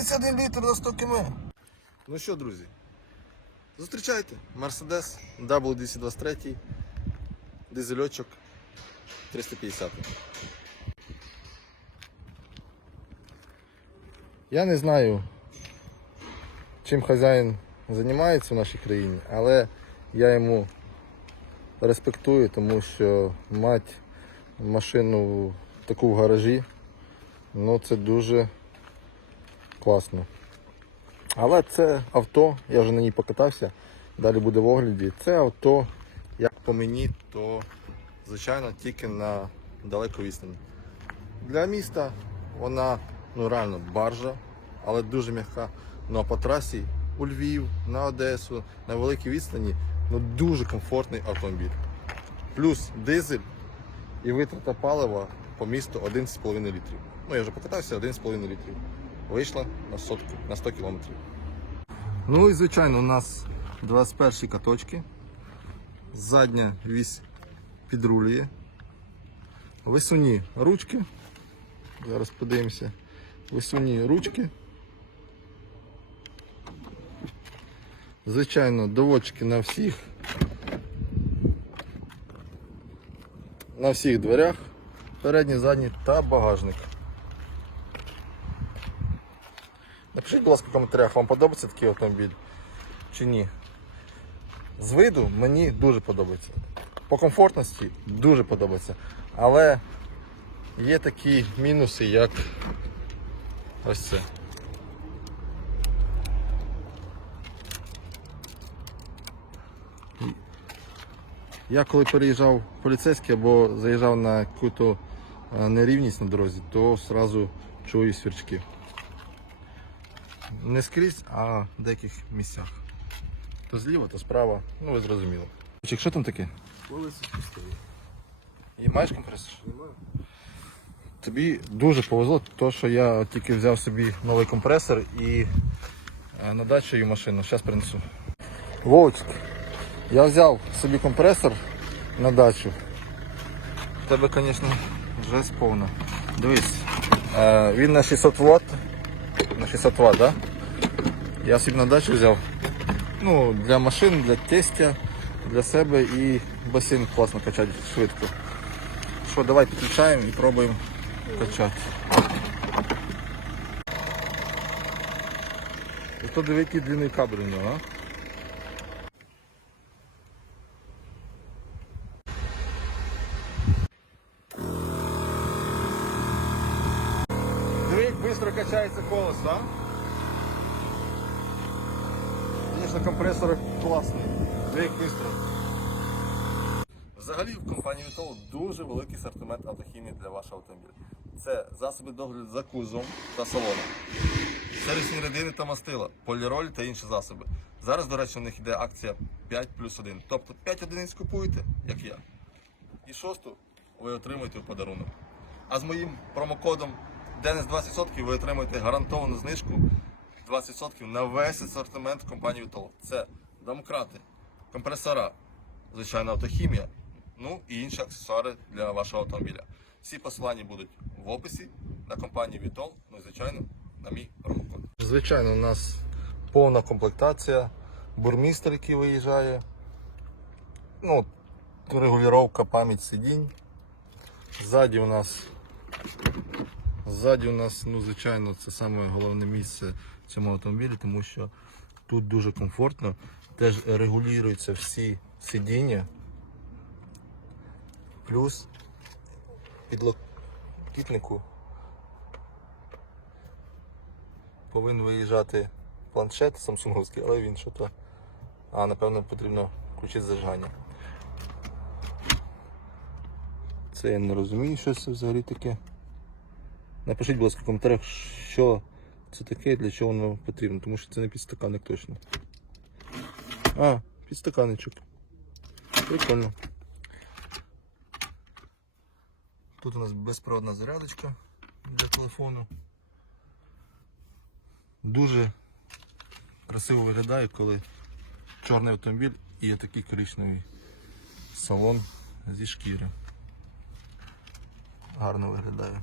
31 літр на 100 км. Ну що, друзі, зустрічайте. Mercedes W223, дизельочок 350. Я не знаю, чим хазяїн займається в нашій країні, але я йому респектую, тому що мати машину таку в гаражі, ну це дуже класно. Але це авто, я вже на ній покатався, далі буде в огляді. Це авто, як по мені, то звичайно тільки на далеку відстані. Для міста вона ну реально баржа, але дуже м'яка. Ну а по трасі у Львів, на Одесу, на великій відстані ну дуже комфортний автомобіль. Плюс дизель і витрата палива по місту 1,5 літрів. Ну я вже покатався 1,5 літрів. Вийшла на сотку, на 100 кілометрів. Ну і звичайно, у нас 21 каточки. Задня вісь підрулює. Висуні ручки. Зараз подивимося. Висуні ручки. Звичайно, доводчики на всіх. На всіх дверях. Передній, задній та багажник. Напишіть, будь ласка, в коментарях, вам подобається такий автомобіль чи ні. З виду мені дуже подобається. По комфортності дуже подобається. Але є такі мінуси, як ось це. Я коли переїжджав поліцейський або заїжджав на якусь нерівність на дорозі, то одразу чую свірчки. Не скрізь, а в деяких місцях. То зліва, то справа. Ну ви зрозуміли. Що там таке? Колесо спустили. І маєш компресор? Немає. Тобі дуже повезло, то що я тільки взяв собі новий компресор і е, на дачу і машину. Зараз принесу. Вовчик, я взяв собі компресор на дачу. Тебе, звісно, вже повно. Дивись, е, він на 600 Вт. На 600 Вт, да? Я собі на дачу взяв. Ну, для машин, для тестя, для себе і басейн класно качати швидко. Що, давай підключаємо і пробуємо качати. Зато диви, який длинний кабель у нього, а? Диви, як швидко качається колесо, а? Звісно, компресор класний. Диви, як швидко. Взагалі в компанії Vitol дуже великий асортимент автохімії для вашого автомобіля. Це засоби догляду за кузовом та салоном, сервісні рідини та мастила, поліроль та інші засоби. Зараз, до речі, у них йде акція 5 плюс 1. Тобто 5 одиниць купуєте, як я. І шосту ви отримуєте в подарунок. А з моїм промокодом Денис 20% ви отримаєте гарантовану знижку 20% на весь асортимент компанії Vitol. Це домкрати, компресора, звичайно, автохімія, ну і інші аксесуари для вашого автомобіля. Всі посилання будуть в описі на компанію Vitol, ну і звичайно на мій промокод. Звичайно, у нас повна комплектація, бурмістр, який виїжджає, ну, регулювання пам'ять сидінь. Ззаді у нас Ззаді у нас, ну, звичайно, це саме головне місце в цьому автомобілі, тому що тут дуже комфортно. Теж регулюються всі сидіння. Плюс підлокітнику повинен виїжджати планшет самсунговський, але він що то. А, напевно, потрібно включити зажигання. Це я не розумію, що це взагалі таке. Напишіть, будь ласка, в коментарях, що це таке і для чого воно потрібно, тому що це не підстаканник точно. А, підстаканничок. Прикольно. Тут у нас безпроводна зарядочка для телефону. Дуже красиво виглядає, коли чорний автомобіль і є такий коричневий салон зі шкіри. Гарно виглядає.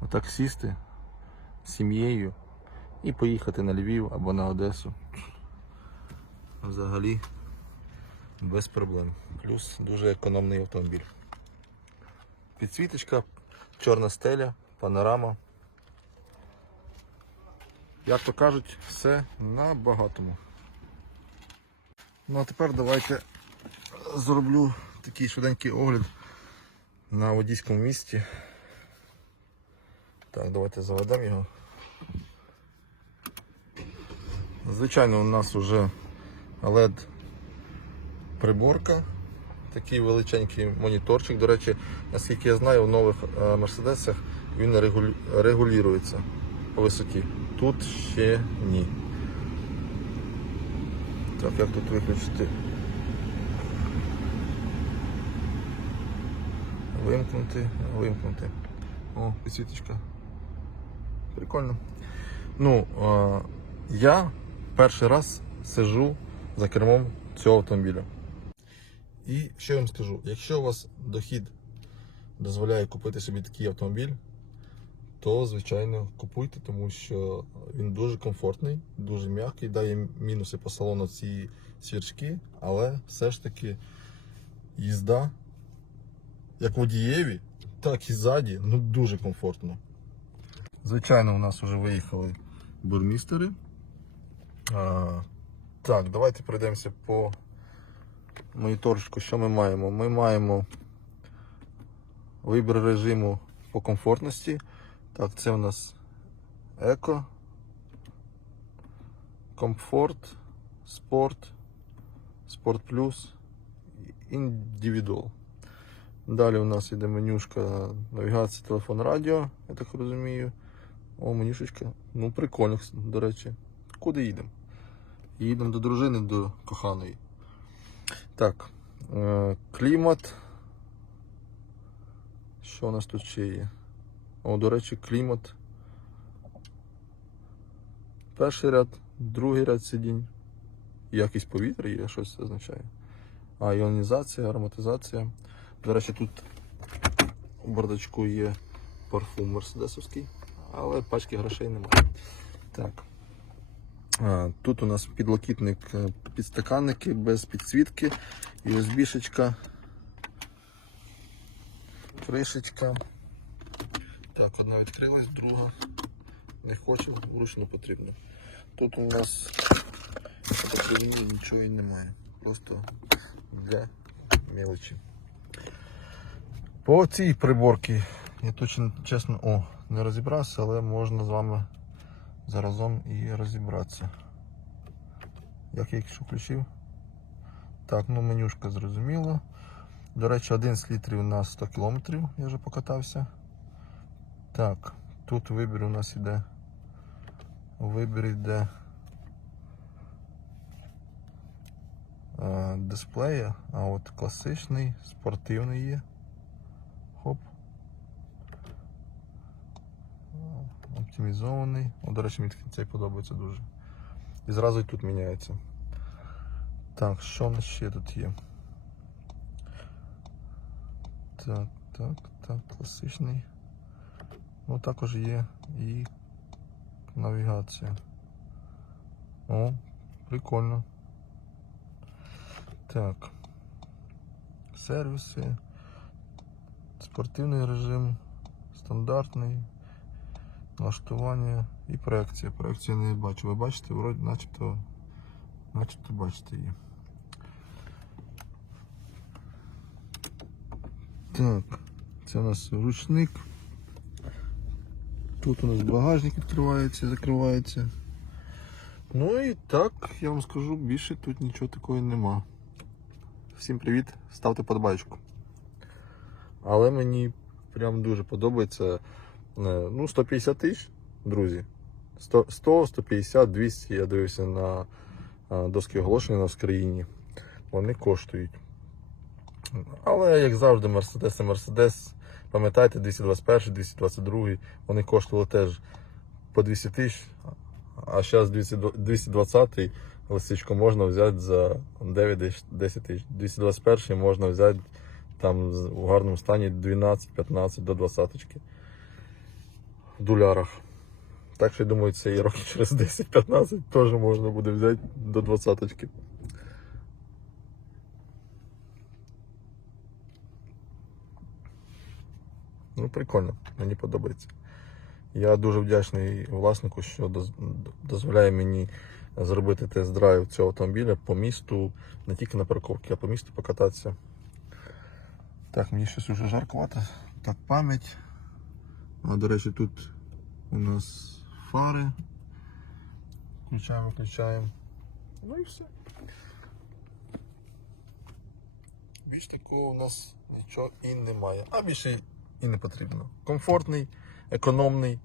Отак сісти. з сім'єю і поїхати на Львів або на Одесу. Взагалі без проблем. Плюс дуже економний автомобіль. Підсвіточка, чорна стеля, панорама. Як то кажуть, все на багатому. Ну а тепер давайте зроблю такий швиденький огляд на водійському місці. Так, давайте заведемо його. Звичайно, у нас вже LED приборка, такий величенький моніторчик. До речі, наскільки я знаю, у нових е, мерседесах він регулю- регулюється по висоті. Тут ще ні. Так, як тут виключити? Вимкнути, вимкнути. О, підсвіточка. Прикольно. Ну, е, я перший раз сижу за кермом цього автомобіля. І я вам скажу? Якщо у вас дохід дозволяє купити собі такий автомобіль, то звичайно купуйте, тому що він дуже комфортний, дуже м'який, дає мінуси по салону ці свірчки, але все ж таки їзда як водієві, так і ззаді, ну дуже комфортно. Звичайно, у нас вже виїхали бурмістери. А, так, давайте пройдемося по моніторчику. Що ми маємо? Ми маємо вибір режиму по комфортності. Так, це у нас еко, комфорт, спорт, спорт плюс, індивідуал. Далі у нас йде менюшка навігація, телефон, радіо, я так розумію. О, менюшечка. Ну, прикольно, до речі. Куди їдемо? Їдемо до дружини, до коханої. Так. Е, клімат. Що у нас тут ще є? О, до речі, клімат. Перший ряд, другий ряд сидінь. Якість повітря є, щось це означає. А, іонізація, ароматизація. До речі, тут у бардачку є парфум мерседесовський, але пачки грошей немає. Так. Тут у нас підлокітник, е, підстаканники без підсвітки, USB-шечка, кришечка. Так, одна відкрилась, друга не хочу, вручну потрібно. Тут у нас по кривні нічого і немає. Просто для мелочі. По цій приборці я точно чесно о, не розібрався, але можна з вами заразом і розібратися. Як я їх що включив? Так, ну менюшка зрозуміло. До речі, один з літрів на 100 км я вже покатався. Так, тут вибір у нас іде. Вибір йде е, дисплея, а от класичний, спортивний є. Оптимізований. О, до речі, мені цей подобається дуже. І зразу і тут міняється. Так, що в нас ще тут є? Так, так, так, класичний. Ну також є і навігація. О, прикольно. Так. Сервіси. Спортивний режим, стандартний, налаштування і проекція. Проекцію не бачу. Ви бачите, вроді начебто, начебто бачите її. Так, це у нас ручник. Тут у нас багажник відкривається, закривається. Ну і так, я вам скажу, більше тут нічого такого нема. Всім привіт, ставте подобайку. Але мені прям дуже подобається. Е, Ну, 150 тисяч, друзі. 100, 100, 150, 200, я дивився на е, доски оголошення на Вскриїні. Вони коштують. Але, як завжди, Мерседес і Мерседес. Пам'ятаєте, 221, 222, вони коштували теж по 200 тисяч, а зараз 220 лисичку можна взяти за 9-10 тисяч. 221 можна взяти там в гарному стані 12-15 до 20 в долярах. Так що я думаю, це і років через 10-15 теж можна буде взяти до 20-очки. Ну, прикольно, мені подобається. Я дуже вдячний власнику, що дозволяє мені зробити тест-драйв цього автомобіля по місту, не тільки на парковці, а по місту покататися. Так, мені щось уже жаркувато. Так, пам'ять. А, до речі, тут у нас фари. Включаємо, включаємо. Ну і все. Більш такого у нас нічого і немає. А більше і не потрібно. Комфортний, економний,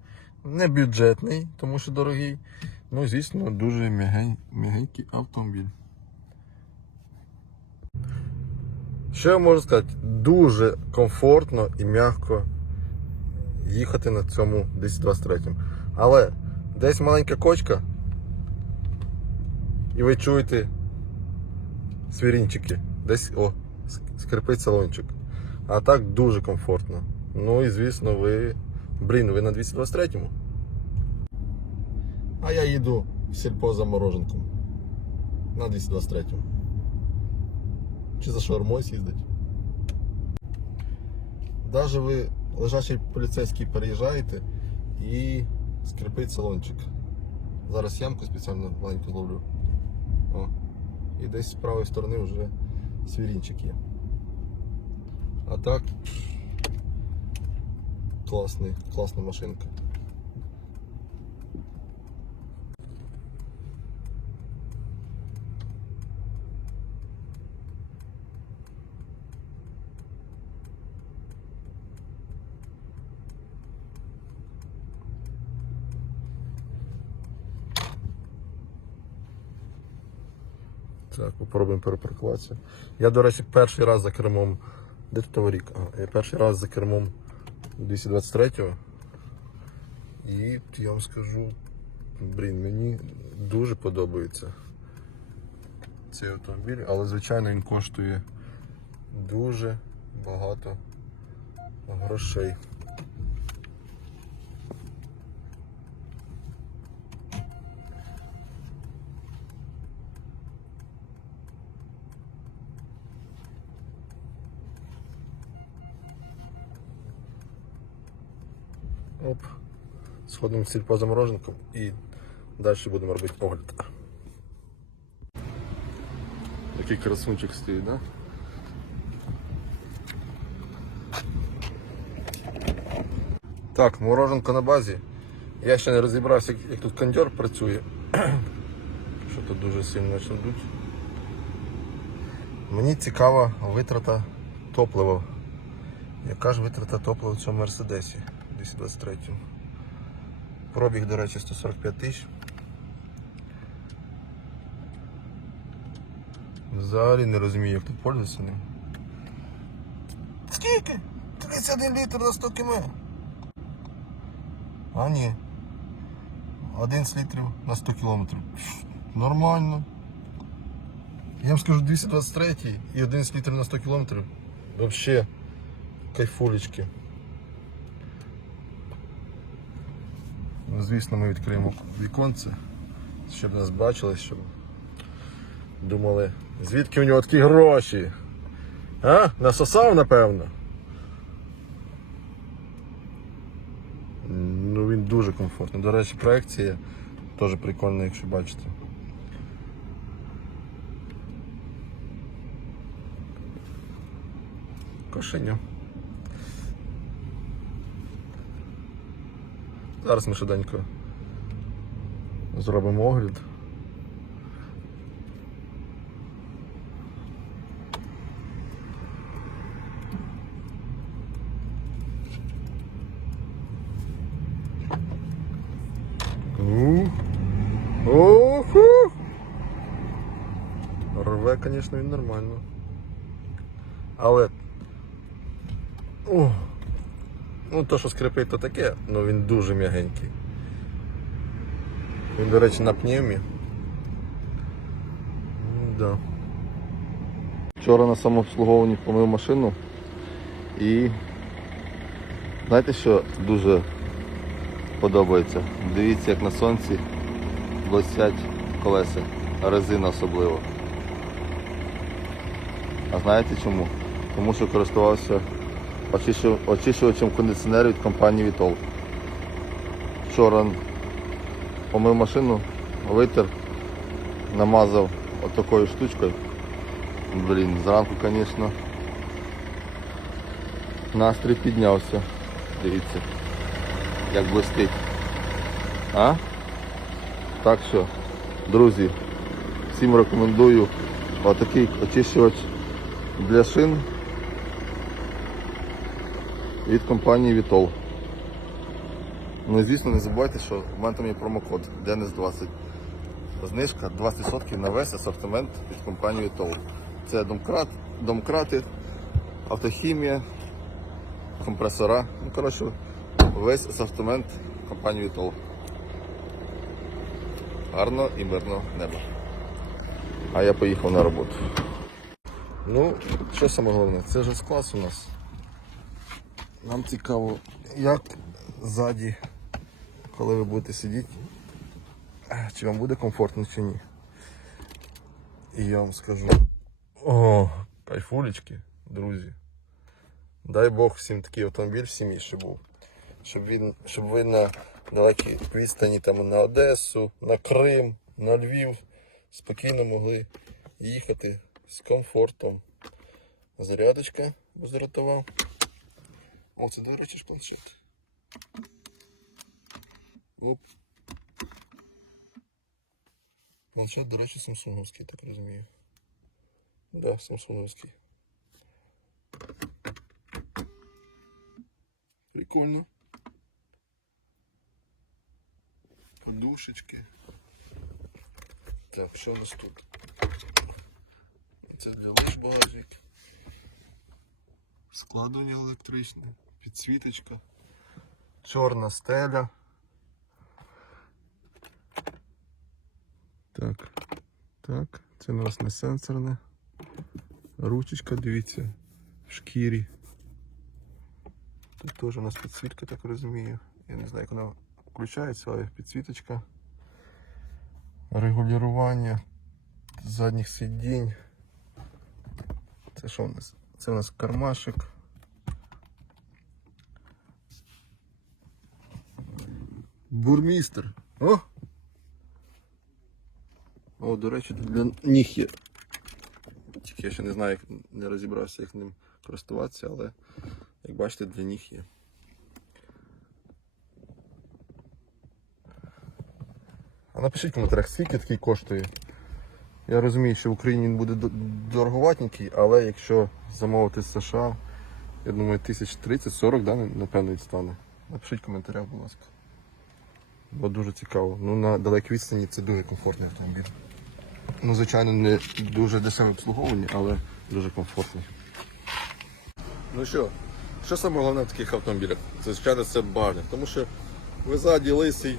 не бюджетний, тому що дорогий. Ну, звісно, дуже м'ягень- м'ягенький автомобіль. Що я можу сказати? Дуже комфортно і м'яко їхати на цьому 1023. Але десь маленька кочка, і ви чуєте свірінчики. Десь о, ск- скрипить салончик. А так дуже комфортно. Ну і звісно, ви. Блін, ви на 223-му. А я їду в сільпо за мороженком. На 223-му. Чи за шаурмою з'їздить? Даже ви лежачий поліцейський переїжджаєте і скрипить салончик. Зараз ямку спеціально маленьку зловлю. О. І десь з правої сторони вже свірінчик є. А так класний, класна машинка. Так, попробуємо перепаркуватися. Я, до речі, перший раз за кермом. Де тут аварійка? А, я перший раз за кермом 223-го. І я вам скажу, блін, мені дуже подобається цей автомобіль, але звичайно він коштує дуже багато грошей. Оп. Сходимо в сільпо за мороженком і далі будемо робити огляд. Такий красунчик стоїть, да? Так, мороженко на базі. Я ще не розібрався, як тут кондьор працює. Що тут дуже сильно дуть. Мені цікава витрата топлива. Яка ж витрата топлива в цьому Мерседесі 223? Пробіг, до речі, 145 тисяч. Взагалі не розумію, як тут пользуватися ним. Скільки? 31 літр на 100 км. А ні. 11 літрів на 100 кілометрів. Нормально. Я вам скажу 223 і 11 літрів на 100 кілометрів. Вообще кайфулечки. Ну, Звісно, ми відкриємо віконце, щоб нас бачили, щоб думали, звідки у нього такі гроші. А? Насосав, напевно. Ну він дуже комфортний. До речі, проекція теж прикольна, якщо бачите. Кошеня. Зараз ми швиденько зробимо огляд. Оху. Рве, звісно, він нормально. Але. О. Ну, то, що скрипить, то таке, але він дуже м'ягенький. Він, до речі, на пневмі. Да. Вчора на самообслуговуванні помив машину і знаєте, що дуже подобається. Дивіться, як на сонці блистять колеса, резина особливо. А знаєте чому? Тому що користувався очищувачем кондиціонерів від компанії Vitol. Вчора помив машину, витер, намазав отакою штучкою. Блін, зранку, звісно, настрій піднявся. Дивіться, як блистить. А? Так що, друзі, всім рекомендую отакий очищувач для шин від компанії Vitol. Ну і звісно, не забувайте, що в мене там є промокод DENIS20. Знижка 20% на весь асортимент від компанії Vitol. Це домкрат, домкрати, автохімія, компресора. Ну, коротше, весь асортимент компанії Vitol. Гарно і мирно небо. А я поїхав на роботу. Ну, що саме головне, це ж клас у нас. Нам цікаво, як ззаді, коли ви будете сидіти, чи вам буде комфортно чи ні. І я вам скажу. О, кайфулечки, друзі. Дай Бог всім такий автомобіль в сім'ї ще був. Щоб він, щоб ви на далекій відстані там на Одесу, на Крим, на Львів спокійно могли їхати з комфортом. Зарядочка бездротова. О, це, до речі, ж планшет. Оп. Планшет, до речі, самсунговський, так розумію. Да, самсунговський. Прикольно. Подушечки. Так, що у нас тут? Це для лиш багажник. Складування електричне, Підсвіточка, чорна стеля. Так, так, це у нас не сенсорне. Ручечка, дивіться, в шкірі. Тут теж у нас підсвітка, так розумію. Я не знаю, як вона включається, але підсвіточка. Регулювання задніх сидінь. Це що у нас? Це у нас кармашик. Бурмістр. О! О, до речі, для ніг є. Тільки я ще не знаю, як не розібрався, як ним користуватися, але як бачите, для ніг є. А напишіть в коментарях, скільки такий коштує. Я розумію, що в Україні він буде дороговатенький, але якщо замовити з США, я думаю, тисяч 30-40, да, напевно, відстане. Напишіть в коментарях, будь ласка. Бо дуже цікаво. Ну, на далекій відстані це дуже комфортний автомобіль. Ну, звичайно, не дуже дешеве обслуговування, але дуже комфортний. Ну що, що саме головне в таких автомобілях? Це, звичайно, це багажник. Тому що ви ззаді лисий,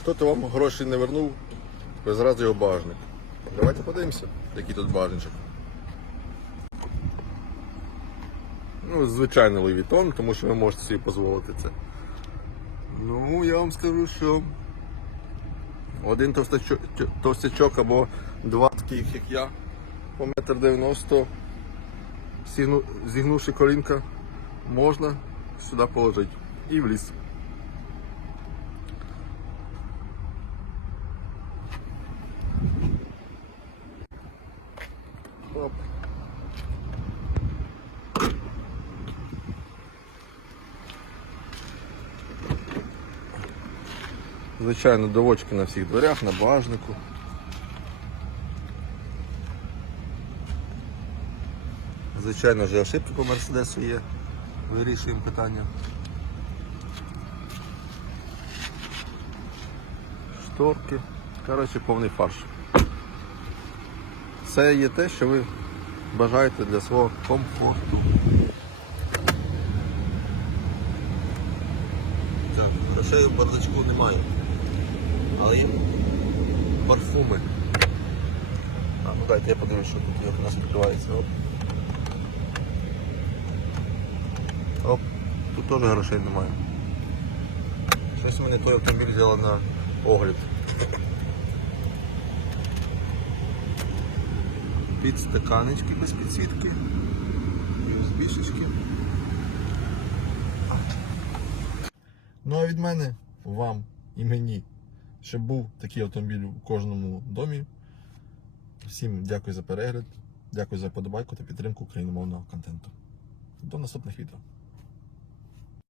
хто-то вам гроші не вернув, ви зразу його багажник. Давайте подивимося, який тут багажничок. Ну, звичайно, Louis тому що ви можете собі дозволити це. Ну, я вам скажу, що один товстячок, або два таких, як я, по метр дев'яносто, зігну- зігнувши колінка, можна сюди положити і в ліс. Звичайно, доводчики на всіх дверях, на багажнику. Звичайно вже ошибки по Мерседесу є. Вирішуємо питання. Шторки. Коротше, повний фарш. Це є те, що ви бажаєте для свого комфорту. Так, грошей в бардачку немає. Але є парфуми. А, ну дайте я подивлюсь, що тут у нас відкривається. Оп. Оп. Тут теж грошей немає. Щось мені той автомобіль взяла на огляд. Підстаканечки без підсвітки. USB-шечки. Ну а від мене, вам і мені, щоб був такий автомобіль у кожному домі. Всім дякую за перегляд, дякую за подобайку та підтримку україномовного контенту. До наступних відео.